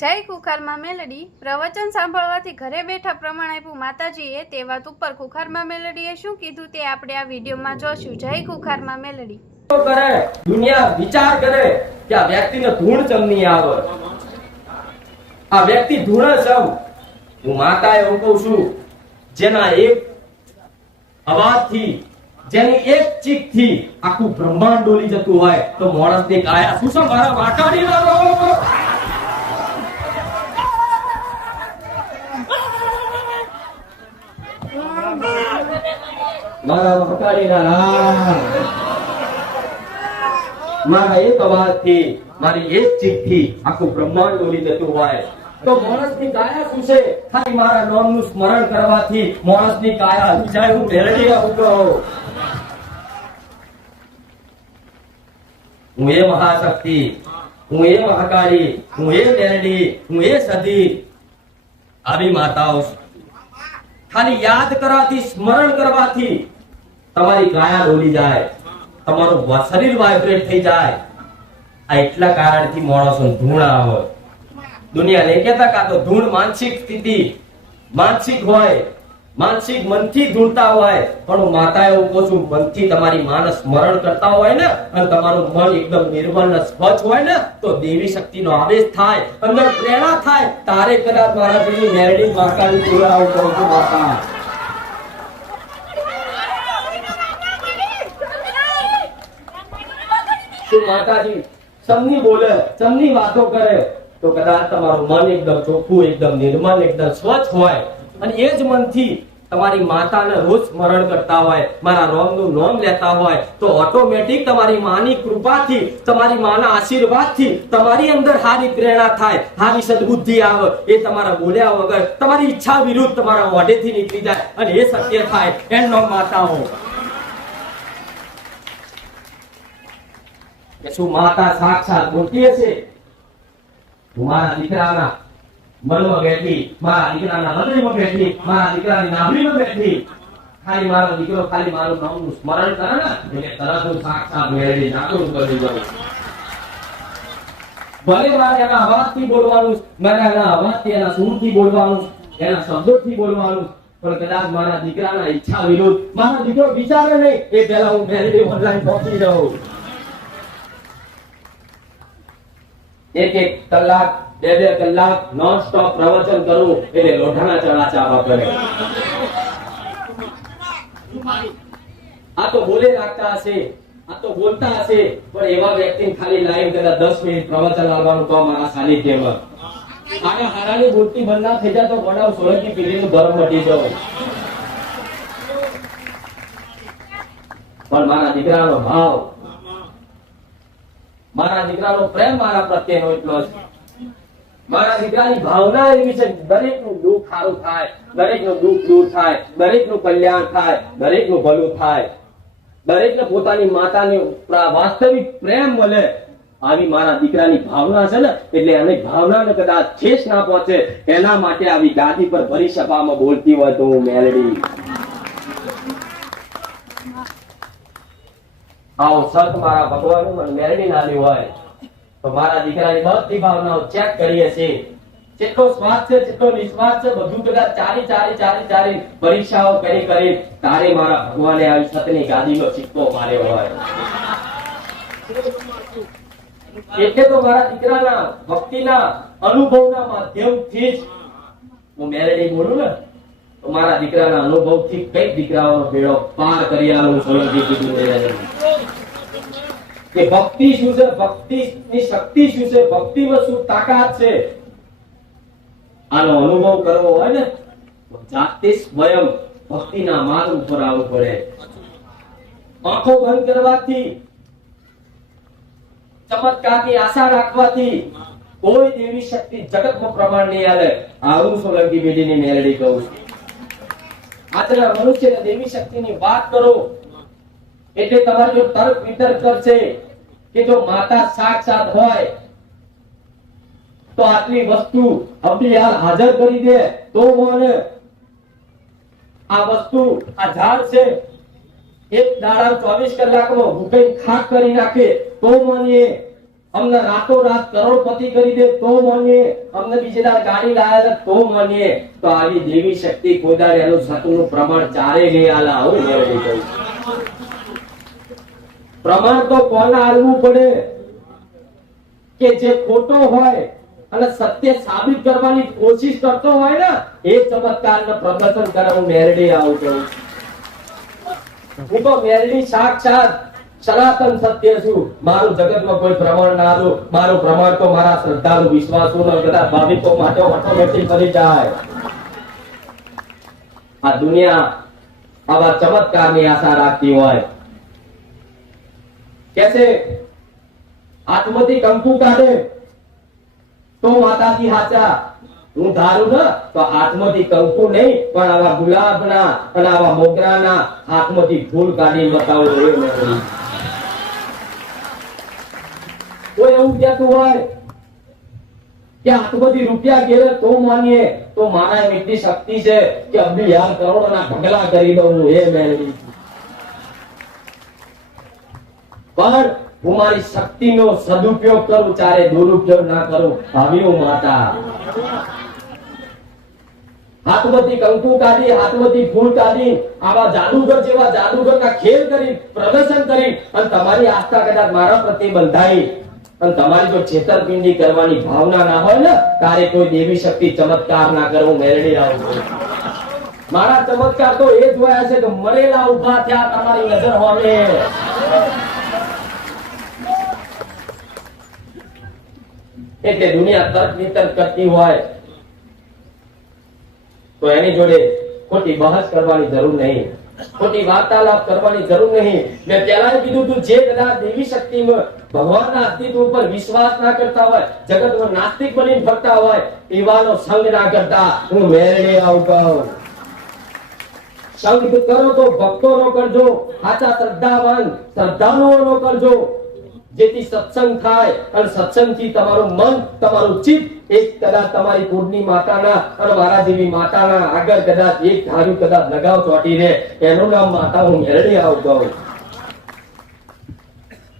જય ખુખારમાં મેલડી પ્રવચન સાંભળવાથી ઘરે બેઠા પ્રમાણ આપ્યું માતાજીએ તે વાત ઉપર ખુખારમાં મેલડીએ શું કીધું તે આપણે આ વિડીયોમાં જોશું। જય ખુખારમાં મેલડી કરે દુનિયા વિચાર કરે કે આ વ્યક્તિને ધૂળ ચમની આવે, આ વ્યક્તિ ધૂળ ચમ। હું માતા એવું કહું છું, જેના એક અવાજથી, જેની એક ચીખથી આખું બ્રહ્માંડ ડોલી જતું હોય તો માણસની કાયા શું છે? મારા વાટાડી લાવો, મારા વાટાડી ના, મારા એક અવાજથી, મારી એક ચીખથી આખું બ્રહ્માંડ ડોલી જતું હોય તો માણસની કાયા શું છે? ખાલી મારા નામનું સ્મરણ કરવાથી માણસની કાયા હલી જાય। હું મેલડી આવું કહું, હું એ મહાશક્તિ, હું એ મહાકાળી, હું એ મેલડી, હું એ સતી, આવી માતાઓ ખાલી યાદ કરવાથી, સ્મરણ કરવાથી તમારી કાયા ડોલી જાય, તમારું શરીર વાઇબ્રેટ થઈ જાય। આ એટલા કારણથી માણસો ધૂળ આવે। દુનિયા ને કહેતા કા તો ધૂળ માનસિક સ્થિતિ, માનસિક હોય, માનસિક મનથી ધૂળતા હોય, પણ હું માતા એવું કહું છું, મનથી તમારી માને સ્મરણ કરતા હોય ને અને તમારું મન એકદમ નિર્મળ ને સ્વચ્છ હોય ને તો દેવી શક્તિનો આવેશ થાય, અંદર પ્રેરણા થાય, તારે કદાચ મારા જેવી મેરડી માતાની પૂરા આવું કહું છું। માતા શું માતાજી સમની બોલે, સમની વાતો કરે તો કદાચ તમારું મન એકદમ ચોખ્ખું, એકદમ નિર્મળ, એકદમ સ્વચ્છ હોય અને એ જ મનથી તમારી માતાને રોજ સ્મરણ કરતા હોય, મારા રોમનું નામ લેતા હોય તો ઓટોમેટિક તમારી માની કૃપાથી, તમારી માના આશીર્વાદથી તમારી અંદર સારી પ્રેરણા થાય, સારી સદબુદ્ધિ આવે। એ તમારા બોલ્યા વગર તમારી ઈચ્છા વિરુદ્ધ તમારા મોઢેથી નીકળી જાય અને એ સત્ય થાય। એનો માતાઓ કે શું માતા સાક્ષાત બોલતી હશે? મારા દીકરાના મનમાં બેઠી, મારા દીકરાના હૃદયમાં બેઠી, મારા દીકરાની નાભીમાં બેઠી, ખાલી મારો દીકરો ખાલી મારું નામનું સ્મરણ કરે ને એટલે તરત હું સાક્ષાત મેળવી જાગૃત કરી દઉં। ભલે મારે એના અવાજથી બોલવાનું, મારે એના અવાજથી, એના સૂરથી બોલવાનું, એના શબ્દોથી બોલવાનું, પણ કદાચ મારા દીકરાના ઈચ્છા વિરુદ્ધ મારો દીકરો વિચારે નહીં એ પહેલા હું મેળવી ઓનલાઈન પહોંચી જાઉં। એક કલાક, બે કલાક નોન સ્ટોપ પ્રવચન કરું એટલે લોઢાના ચણા ચાવા કરે। આ તો બોલે રાખતા હશે, આ તો બોલતા હશે, પણ એવા વ્યક્તિને ખાલી લાઈન કદાચ 10 મિનિટ પ્રવચન આપવાનું તો મારા સાનિધ્યમાં આને હારાની બોલતી બંધ ના થઈ જાય તો બનાવ સોલંકી પેઢીનું ગરમ મટી જાય। પણ મારા દીકરાનો ભાવ, મારા દીકરાનો પ્રેમ મારા પ્રત્યેનો એટલો છે, મારા દીકરાની ભાવના એવી છે, દરેકનું દુઃખ સારું થાય, દરેકનું દુઃખ દૂર થાય, દરેકનું કલ્યાણ થાય, દરેકનું ભલું થાય, દરેકને પોતાની માતાની વાસ્તવિક પ્રેમ મળે। આવી મારા દીકરાની ભાવના છે ને એટલે એની ભાવનાને કદાચ ઠેસ ના પહોંચે એના માટે આવી ગાદી પર ભરી સભામાં બોલતી હોય તો હું મેલડી આવો સત મારા ભગવાનનું મને મેળવી નાલ્યું હોય તો મારા દીકરાની બધી ભાવનાઓ ચેક કરીએ છીએ, જેટલો સ્વાર્થ છે, જેટલો નિસ્વાર્થ છે, બધું કદાચ ચારી પરીક્ષાઓ કરી તારે મારા ભગવાને આવી સતની ગાદીનો સિક્કો માર્યો હોય। એટલે તો મારા દીકરાના ભક્તિના અનુભવના માધ્યમથી જ હું મેલેડી બોલું ને તો મારા દીકરાના અનુભવથી કઈક દીકરાઓનો બેડો પાર કરી આવું સોલંકી કીધું કે ભક્તિ શું છે, ભક્તિની શક્તિ શું છે, ભક્તિમાં શું તાકાત છે, આનો અનુભવ કરવો હોય ને તો જાતે સ્વયં ભક્તિના માર્ગ ઉપર આવવું પડે। આંખો બંધ કરવાથી, ચમત્કારની આશા રાખવાથી કોઈ દેવી શક્તિ જગતમાં પ્રમાણ નહીં આવે। આવું સોલંકી પેઢીની મેલડી કહું છું। આજના મનુષ્યને દેવી શક્તિની વાત કરો એટલે તમારે જો તર્ક વિતર્ક કરશે કે જો માતા સાક્ષાત હોય તો આટલી વસ્તુ આપણી હાલ હાજર કરી દે તો મને આ વસ્તુ, આ ઝાડ છે એક દાડા 24 કલાકમાં ભૂખે ખાક કરી નાખે તો મને અમને રાતોરાત કરોડપતિ કરી દે તો માનીએ, અમને બીજે દાડે ગાડી લાયા તો માનીએ, તો આવી દેવી શક્તિ કોદાળ એનું સતુનું પ્રમાણ ચારે નહીં આલા. આવું મેળવી ગયું. પ્રમાણ તો કોને આલવું પડે કે જે ખોટો હોય અને સત્ય સાબિત કરવાની કોશિશ કરતો હોય ને એ ચમત્કારનું પ્રદર્શન કરે. હું મેરડી આવું છું. હું તો મેરડી સાક્ષાત સનાતન સત્ય છું. મારું જગતમાં કોઈ પ્રમાણ ના આલું. મારું પ્રમાણ તો મારા શ્રદ્ધાળુ વિશ્વાસુ બધા ભાવિકો માટે ઓટોમેટિક બની જાય. આ દુનિયા આવા ચમત્કારની આશા રાખતી હોય. कैसे आत्मती कंकु काढे तो माताजी हाचा. હું ધારું ને તો હાથમાંથી કંકુ નહીં પણ આવા ગુલાબના અને આવા મોગરાના હાથમાંથી ફૂલ કાઢી બતાવો. કોઈ એવું કહેતું હોય કે હાથમાંથી રૂપિયા ઘેરે તો માનીએ તો મારા એમ એટલી શક્તિ છે કે અબી યાર કરોડોના ઢગલા કરી દઉં. એ મેળવી પણ હું મારી શક્તિનો સદુપયોગ કરું, ચારે દુરુપયોગ ના કરું. ભાવિઓ માતા હાથમાંથી કંકુ કાઢી, હાથમાંથી ફૂલ કાઢી, આવા જાદુગર જેવા જાદુગરના ખેલ કરી, પ્રદર્શન કરી અને તમારી આસ્થા કદાચ મારા પ્રત્યે બંધાઈ અને તમારી જો છેતરપિંડી કરવાની ભાવના ના હોય ને તારે કોઈ દેવી શક્તિ ચમત્કાર ના કરવું. મેળવી આવું. મારા ચમત્કાર તો એ જોયા છે કે મરેલા ઉભા થયા તમારી નજર હોમે. એટલે દુનિયા તર્ક વિતર્ક કરતી હોય તો એની જોડે ખોટી બહસ કરવાની જરૂર નહીં, ખોટી વાર્તાલાપ કરવાની જરૂર નહીં. મેં પહેલા કીધું તું જે કદાચ દેવી શક્તિમાં ભગવાનના અસ્તિત્વ ઉપર વિશ્વાસ ના કરતા હોય, જગતમાં નાસ્તિક બનીને ફરતા હોય, એવાનો સંગ ના કરતા. હું મેરડે આવું કહું. સંગ કરો તો ભક્તોનો કરજો, સાચા શ્રદ્ધાવાન શ્રદ્ધાળુઓનો કરજો, જેથી સત્સંગ થાય અને સત્સંગથી તમારું મન તમારું ચિત્ત એક કદાચ તમારી કુળની માતાના અને મારા જેવી માતાના આગળ કદાચ એક ધાર્યું કદાચ લગાવ ચોટી રહે. એનું નામ માતા હું મેરડી આવું કહું.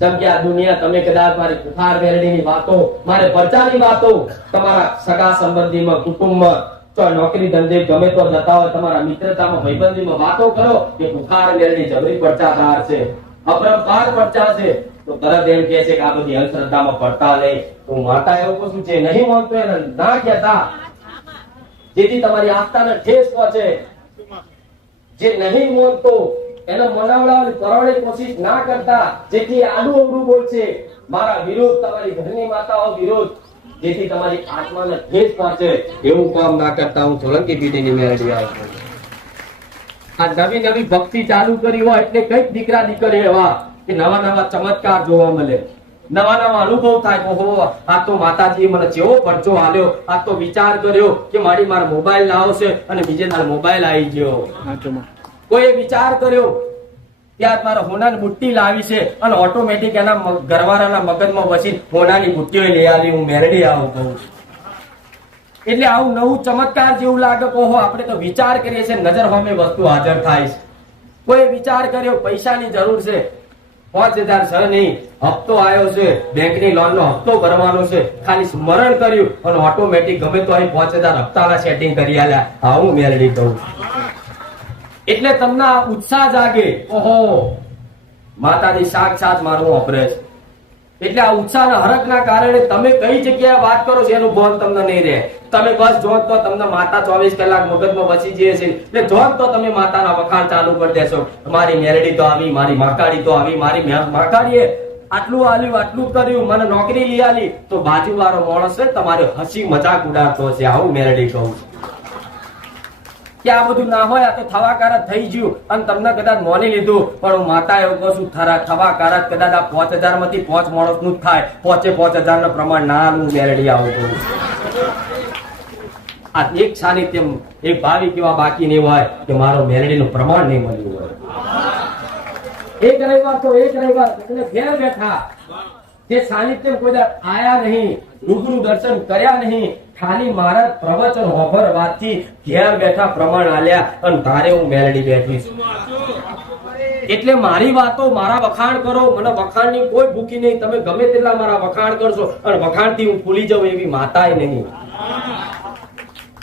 જેમ કે આ દુનિયા તમે કદાચ મારી કુખાર મેરડીની વાતો, મારે પરચાની વાતો તમારા સગા સંબંધીમાં, કુટુંબમાં, તો નોકરી ધંધે ગમે તો જતા હોય, તમારા મિત્રતામાં, ભાઈબંધીમાં વાતો કરો કે કુખાર મેરડી જબરી પરચાદાર છે, અપરંપાર પરચા છે, તો તરત એમ કહે છે કે આ બધી અંધશ્રદ્ધામાં પડતા નહીં. તો માતા એવું કશું છે નહીં માનતો એને ના કહેતા, જેથી તમારી આસ્થાને ઠેસ પહોંચે. જે નહીં માનતો એને મનાવડાવવાની કરવાની કોશિશ ના કરતા, જેથી આડું અવળું બોલશે મારા વિરુદ્ધ, તમારી ઘરની માતાઓ વિરુદ્ધ, જેથી તમારી આત્માને ઠેસ પહોંચે એવું કામ ના કરતા. હું સોલંકી પેઢીની મેળવી આવ્યો છું. આ નવી નવી ભક્તિ ચાલુ કરી હોય એટલે કઈક દીકરા દીકરી એવા કે નવા નવા ચમત્કાર જોવા મળે, નવા નવા અનુભવ થાય. ઓહો, આ તો માતાજી મને જેવો પરચો આલ્યો, આ તો વિચાર કર્યો કે મારી મારો મોબાઈલ લાવો છે અને બીજે દાડે મોબાઈલ આવી ગયો. કોઈ વિચાર કર્યો ત્યાં મારે હોનાની બુટ્ટી લાવી છે અને ઓટોમેટિક એના ઘરવાળાના મગજમાં વસી હોનાની બુટ્ટીઓ લઈ આવી. હું મેરડી આવું કહું. એટલે આવું નવું ચમત્કાર જેવું લાગે. ઓહો, આપણે તો વિચાર કરીએ છીએ, નજર સામે વસ્તુ હાજર થાય છે. કોઈ વિચાર કર્યો પૈસાની જરૂર છે, 5000 છે નહીં, હપ્તો આવ્યો છે, બેંકની લોન નો હપ્તો ભરવાનો છે, ખાલી સ્મરણ કર્યું અને ઓટોમેટિક ગમે તો અહીં 5000 હપ્તાના સેટિંગ કરી આલ્યા. આવું મેરડી કહું. એટલે તમને ઉત્સાહ જાગે, ઓહો માતાજી સાક્ષાત મારું ઓપરેશ. એટલે આ ઉત્સાહના હરકના કારણે તમે કઈ જગ્યાએ વાત કરો છો એનું ભાન તમને નહીં રહે. તમે બસ જો તો તમને માતા 24 કલાક મગજમાં વસી જઈએ છે. એટલે જો તો તમે માતાના વખાણ ચાલુ કરી દેશો. મારી મેરડી તો આવી, મારી માકાડી તો આવી, મારી માકાડીએ આટલું આલ્યું, આટલું કર્યું, મને નોકરી લઈ આલી, તો બાજુવાળો માણસ છે તમારે હસી મજાક ઉડાડતો છે. આવું મેરડી કહું છું. કે આ બધું ના હોય, આ તો થવાકાર થઈ ગયું અને તમને કદાચ મોની લીધું, પણ હું માતા એવું કહું છું થવાકાર કદાચ આ 5000 માંથી 5 માણસ નું જ થાય. 5000 નું પ્રમાણ ના મેરડી આવું કહું. આ એક સાનિધ્ય એક ભાવિ કેવા બાકી નહીં હોય કે મારો મેરડી નું પ્રમાણ નહીં મળ્યું હોય. એક રવિવાર તો એક રવિવાર એટલે ઘેર બેઠા જે સાનિધ્ય કોઈ આયા નહીં, રૂબરૂ દર્શન કર્યા નહીં, ખાલી મારા પ્રવચન હોભરવાથી ઘેર બેઠા પ્રમાણ આલ્યા અને તારે હું મેરડી બેઠી છું. એટલે મારી વાતો મારા વખાણ કરો, મને વખાણની કોઈ ભૂખી નહીં. તમે ગમે તેટલા મારા વખાણ કરશો અને વખાણથી હું ભૂલી જાઉં એવી માતાય નહીં.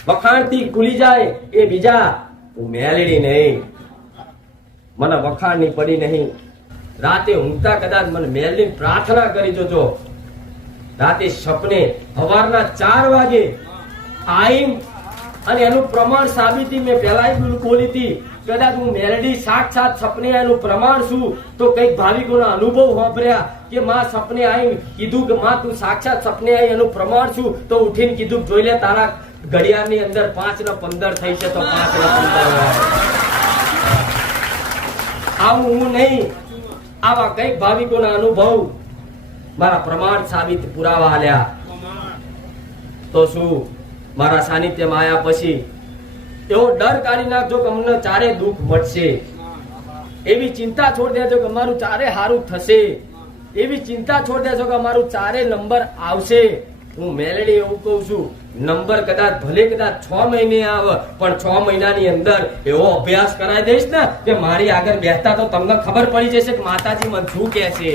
વખાણથી ભૂલી જાય એ બીજા, હું મેલડી નહીં. મને વખાણની પડી નહીં. રાતે ઊંઘતા કદાચ મને મેલડી પ્રાર્થના કરી જોજો. રાતે સપને સવારના 4 વાગે આઈમ અને એનું પ્રમાણ સાબિતી મેં પહેલા બોલી હતી. કદાચ હું મેલડી સાક્ષાત સપને એનું પ્રમાણ છું તો કઈક ભાવિકોના અનુભવ વાપર્યા કે માં સપને આવી કીધું કે માં તું સાક્ષાત સપને આવી એનું પ્રમાણ છું, તો ઉઠીને કીધું જોઈ લે તારા ઘડિયાળની અંદર 5:15 થઈ છે તો 5:15 આવું હું નહીં. આવા કઈક ભાવિકોના અનુભવ મારા પ્રમાણ સાબિત પુરાવા આલ્યા. તો શું મારા સાનિધ્યમાં આવ્યા પછી એવો ડર કાઢી નાખજો કે અમને ચારે દુઃખ મળશે, એવી ચિંતા છોડી દેજો કે અમારું ચારે સારું થશે, એવી ચિંતા છોડી દેજો કે અમારું ચારે નંબર આવશે. હું મેલડી એવું કહું છું, નંબર કદાચ ભલે કદાચ 6 મહિને આવે પણ 6 મહિનાની અંદર એવો અભ્યાસ કરાવી દઈશ ને કે મારી આગળ બેસતા તો તમને ખબર પડી જશે કે માતાજી મને શું કહે છે.